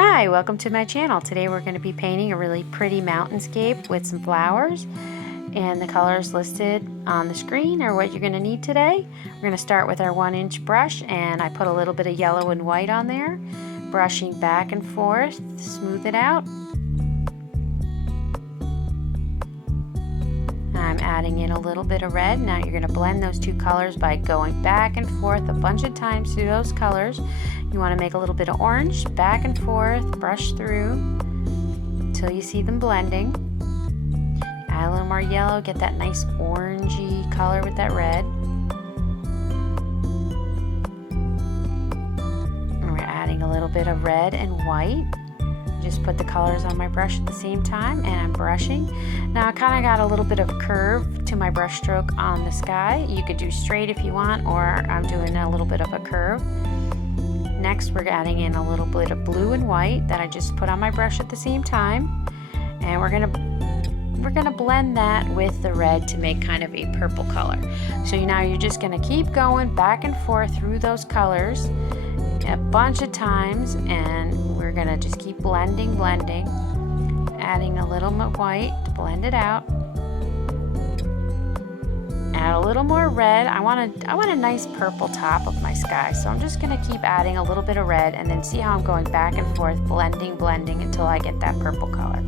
Hi, welcome to my channel. Today we're going to be painting a really pretty mountainscape with some flowers, and the colors listed on the screen are what you're going to need today. We're going to start with our 1-inch brush, and I put a little bit of yellow and white on there, brushing back and forth, smooth it out. I'm adding in a little bit of red. Now you're going to blend those two colors by going back and forth a bunch of times through those colors. You want to make a little bit of orange, back and forth, brush through until you see them blending. Add a little more yellow, get that nice orangey color with that red. And we're adding a little bit of red and white. Just put the colors on my brush at the same time, and I'm brushing. Now I kind of got a little bit of a curve to my brush stroke on the sky. You could do straight if you want, or I'm doing a little bit of a curve. Next we're adding in a little bit of blue and white that I just put on my brush at the same time, and we're gonna blend that with the red to make kind of a purple color. So now you're just gonna keep going back and forth through those colors a bunch of times, and we're gonna just keep blending, adding a little more white to blend it out. Add a little more red. I want a nice purple top of my sky, so I'm just gonna keep adding a little bit of red, and then see how I'm going back and forth, blending until I get that purple color.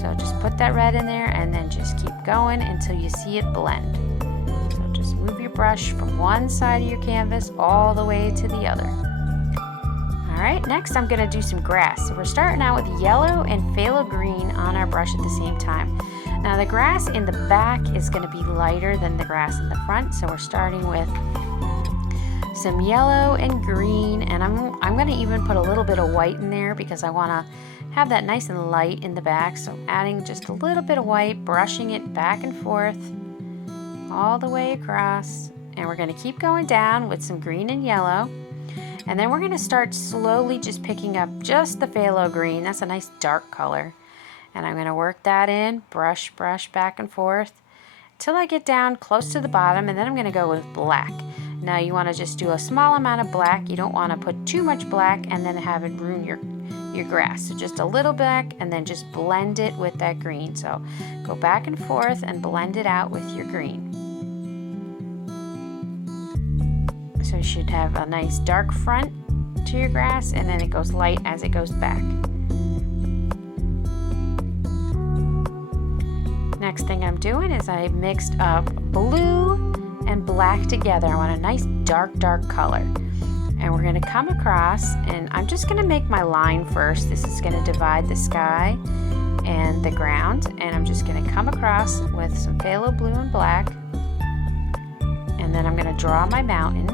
So just put that red in there, and then just keep going until you see it blend. So just move your brush from one side of your canvas all the way to the other. Alright, next I'm going to do some grass. So we're starting out with yellow and phthalo green on our brush at the same time. Now the grass in the back is going to be lighter than the grass in the front, so we're starting with some yellow and green, and I'm going to even put a little bit of white in there because I want to have that nice and light in the back. So adding just a little bit of white, brushing it back and forth all the way across, and we're going to keep going down with some green and yellow. And then we're going to start slowly just picking up just the phthalo green. That's a nice dark color. And I'm going to work that in, brush back and forth until I get down close to the bottom, and then I'm going to go with black. Now you want to just do a small amount of black. You don't want to put too much black and then have it ruin your grass. So just a little black, and then just blend it with that green. So go back and forth and blend it out with your green. So you should have a nice dark front to your grass, and then it goes light as it goes back. Next thing I'm doing is I mixed up blue and black together. I want a nice dark color. And we're going to come across, and I'm just going to make my line first. This is going to divide the sky and the ground, and I'm just going to come across with some phthalo blue and black, and then I'm going to draw my mountain.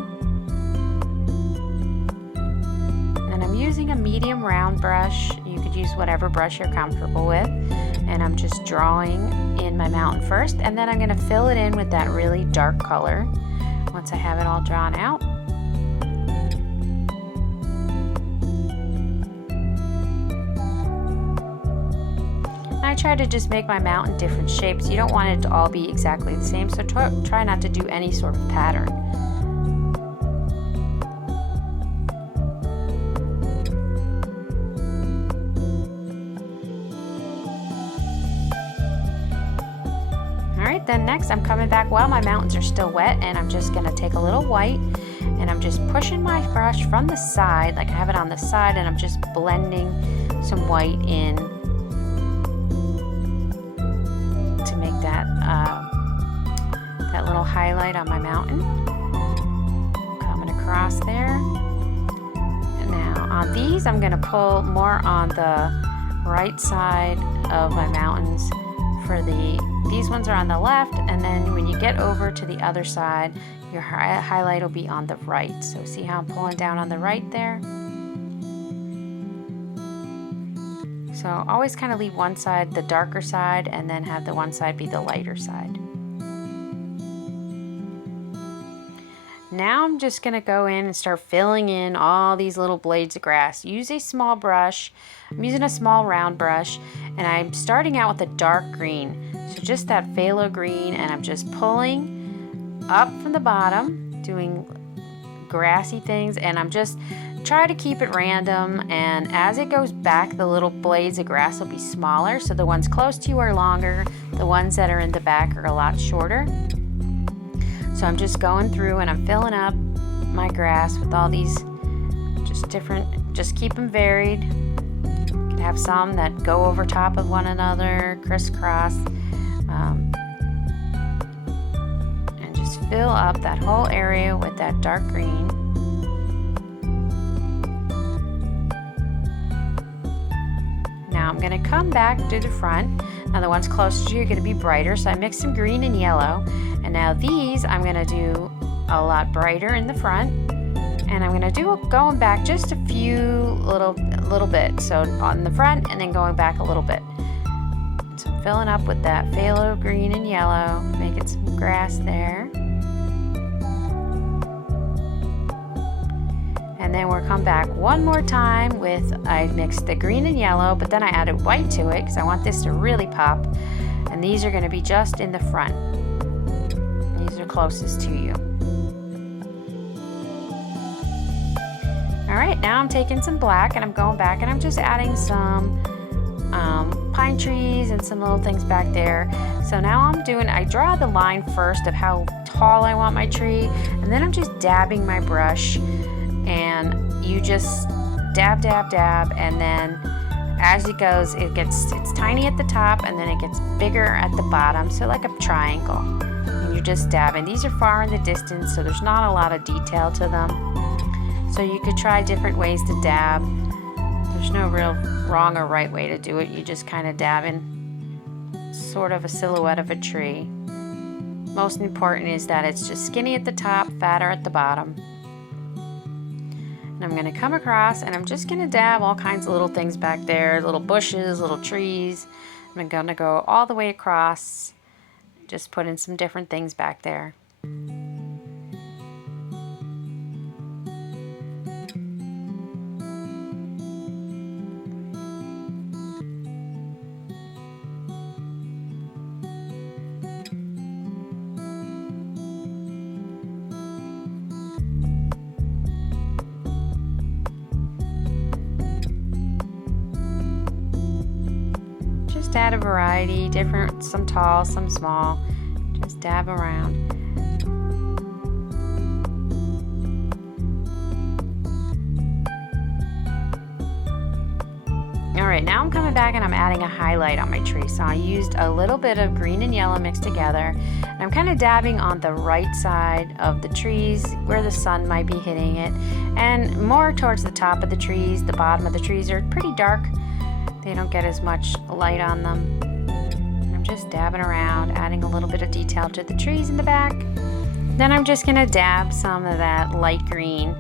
And I'm using a medium round brush. You could use whatever brush you're comfortable with, and I'm just drawing in my mountain first, and then I'm going to fill it in with that really dark color once I have it all drawn out. I try to just make my mountain different shapes. You don't want it to all be exactly the same, so try not to do any sort of pattern. Alright, then next I'm coming back while my mountains are still wet, and I'm just going to take a little white, and I'm just pushing my brush from the side, like I have it on the side, and I'm just blending some white in to make that little highlight on my mountain. Coming across there. And now on these I'm going to pull more on the right side of my mountains. These ones are on the left, and then when you get over to the other side, your highlight will be on the right. So see how I'm pulling down on the right there? So always kind of leave one side the darker side, and then have the one side be the lighter side. Now I'm just going to go in and start filling in all these little blades of grass. Use a small brush. I'm using a small round brush, and I'm starting out with a dark green. So just that phthalo green, and I'm just pulling up from the bottom, doing grassy things, and I'm just try to keep it random, and as it goes back, the little blades of grass will be smaller, so the ones close to you are longer, the ones that are in the back are a lot shorter. So I'm just going through and I'm filling up my grass with all these just keep them varied. You can have some that go over top of one another, crisscross, and just fill up that whole area with that dark green. Now I'm going to come back to the front. Now the ones closest to you are going to be brighter, so I mixed some green and yellow. And now these I'm going to do a lot brighter in the front. And I'm going to do going back just a few little bit. So on the front and then going back a little bit. So I'm filling up with that phthalo green and yellow, making some grass there. And then we'll come back one more time with, I mixed the green and yellow, but then I added white to it because I want this to really pop. And these are going to be just in the front. These are closest to you. All right, now I'm taking some black and I'm going back and I'm just adding some pine trees and some little things back there. So now I draw the line first of how tall I want my tree, and then I'm just dabbing my brush, and you just dab, dab, dab, and then as it goes, it's tiny at the top and then it gets bigger at the bottom, so like a triangle. And you're just dabbing. These are far in the distance, so there's not a lot of detail to them. So you could try different ways to dab. There's no real wrong or right way to do it. You just kind of dab in sort of a silhouette of a tree. Most important is that it's just skinny at the top, fatter at the bottom. And I'm going to come across and I'm just going to dab all kinds of little things back there, little bushes, little trees. I'm going to go all the way across, just put in some different things back there. Add a variety, different, some tall, some small. Just dab around. All right, now I'm coming back and I'm adding a highlight on my tree. So I used a little bit of green and yellow mixed together. And I'm kind of dabbing on the right side of the trees where the sun might be hitting it, and more towards the top of the trees. The bottom of the trees are pretty dark. They don't get as much light on them. I'm just dabbing around, adding a little bit of detail to the trees in the back. Then I'm just gonna dab some of that light green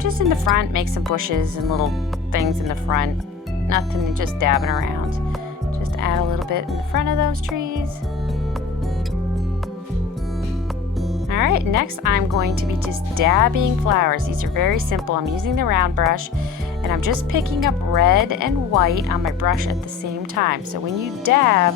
just in the front, make some bushes and little things in the front. Nothing, just dabbing around. Just add a little bit in the front of those trees. All right, next I'm going to be just dabbing flowers. These are very simple. I'm using the round brush and I'm just picking up red and white on my brush at the same time. So when you dab,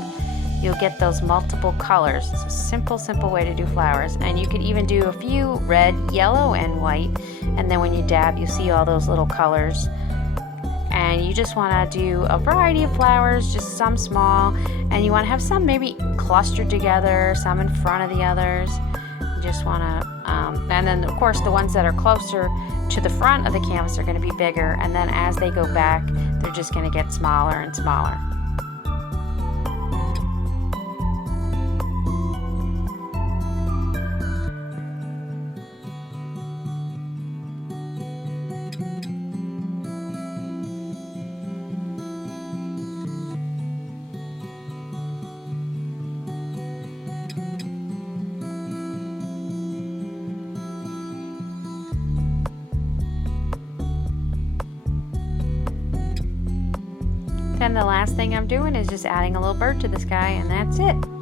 you'll get those multiple colors. It's a simple, simple way to do flowers. And you could even do a few red, yellow, and white. And then when you dab, you see all those little colors. And you just want to do a variety of flowers, just some small. And you want to have some maybe clustered together, some in front of the others. You just want to, and then of course the ones that are closer to the front of the canvas are going to be bigger, and then as they go back, they're just going to get smaller and smaller. Then the last thing I'm doing is just adding a little bird to the sky, and that's it.